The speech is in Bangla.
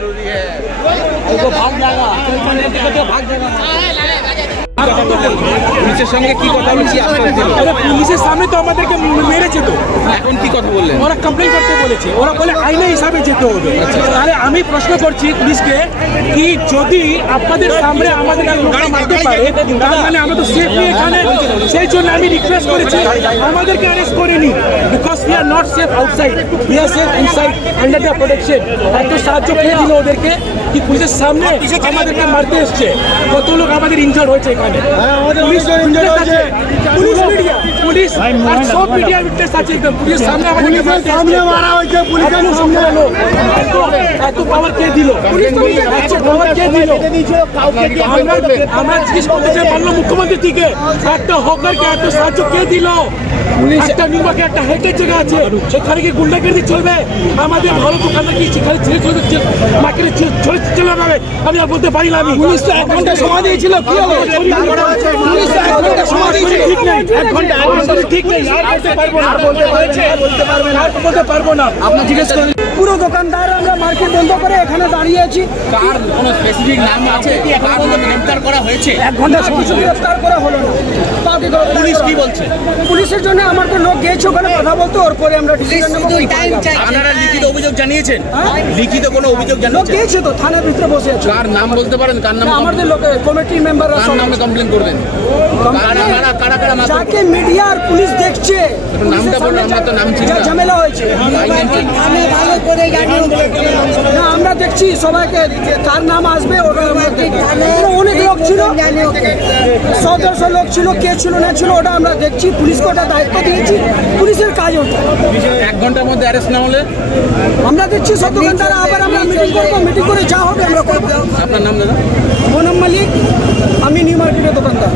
जरूरी है, वो भाग जाएगा, भाग जाएगा। পুলিশের সঙ্গে কি কথা বলছি? পুলিশের সামনে তো আমাদেরকে মেরেছে, তো এখন কি কথা বললেন? ওরা কমপ্লেন করতে বলেছে, ওরা বলে আইনে হিসাবে যেতে হবে। তাহলে আমি প্রশ্ন করছি পুলিশকে কি যদি আপনাদের সামনে আমাদের মারতে পারে তার মানে আমরা তো সেফ নেই এখানে, সেই জন্য আমি রিকোয়েস্ট করেছি আমাদেরকে অ্যারেস্ট করে নিন, because we are not safe outside, we are safe inside under the protection. এত সাহায্য পেয়ে দিল ওদেরকে কি পুলিশের সামনে আমাদেরকে মারতে এসছে, কত লোক আমাদের ইনজার্ড হয়েছে এখানে। পুলিশ মিডিয়া পুলিশ সব মিডিয়া উইটনেস আছে, পুলিশের সামনে আমাদেরকে মারা হয়েছে, পুলিশের সামনে এত পাওয়ার কে দিল? পাওয়ার কে দিল? আমরা জিজ্ঞেস করতে চাই মাননীয় মুখ্যমন্ত্রী থেকে একটা হকারকে এত সাহায্য কে দিল? একটা নিউমার্কে একটা হেটের জায়গা আছে, সেখানে কি গুন্ডাগিরি চলবে? আমাদের ভালো দোকানদার কি সেখানে ছেড়ে চলে মার্কেটে ছড়ে চলে যাবে? আমি আর বলতে পারি না। আমি পুলিশ তো 1 ঘন্টা সময় দিয়েছিল, কি হবে? পুলিশ তো 1 ঘন্টা সময় দিয়েছিল, ঠিক নেই, 1 ঘন্টা ঠিক নেই, আর বলতে পারবো না, বলতে পারবো না। আপনি জিজ্ঞেস করেন পুরো দোকানদার আমরা মার্কেট বন্ধ করে এখানে দাঁড়িয়ে আছি। কার কোনো স্পেসিফিক নাম আছে? কার গ্রেফতার করা হয়েছে? 1 ঘন্টা সময় গ্রেফতার করা হলো না। পুলিশ কি বলছে? পুলিশের জন্য আমার তো লোক গিয়েছে ওখানে কথা বলতে, ওর পরে আমরা ডিসিশন নেব। আপনারা লিখিত অভিযোগ জানিয়েছেন? লিখিত কোনো অভিযোগ জানিয়েছেন? গিয়েছে তো থানার ভিতরে বসে আছে। কার নাম বলতে পারেন? কার নাম? আমাদের লোক কমিটি মেম্বাররা সব নামে কমপ্লেইন করবেন। কারা যাকে মিডিয়া আর পুলিশ দেখছে নামটা বলুন, আমরা তো নাম চিনি না। ঝামেলা হয়েছে আমি ভালো করে জানি না, আমরা দেখছি সবাইকে কার নাম আসবে ওটা অনেক লোক ছিল, 100-150 লোক ছিল, কে ছিল না ছিল ওটা আমরা দেখছি, পুলিশকে ওটা দায়িত্ব দিয়েছি, পুলিশের কাজ ওটা। 1 ঘন্টার মধ্যে অ্যারেস্ট না হলে আমরা দেখছি সব দোকানদার আবার আমরা মিটিং করবো, মিটিং করে যা হবে আমরা করবো। আপনার নাম দাদা? মোনাম মালিক, আমি নিউ মার্কেটের দোকানদার।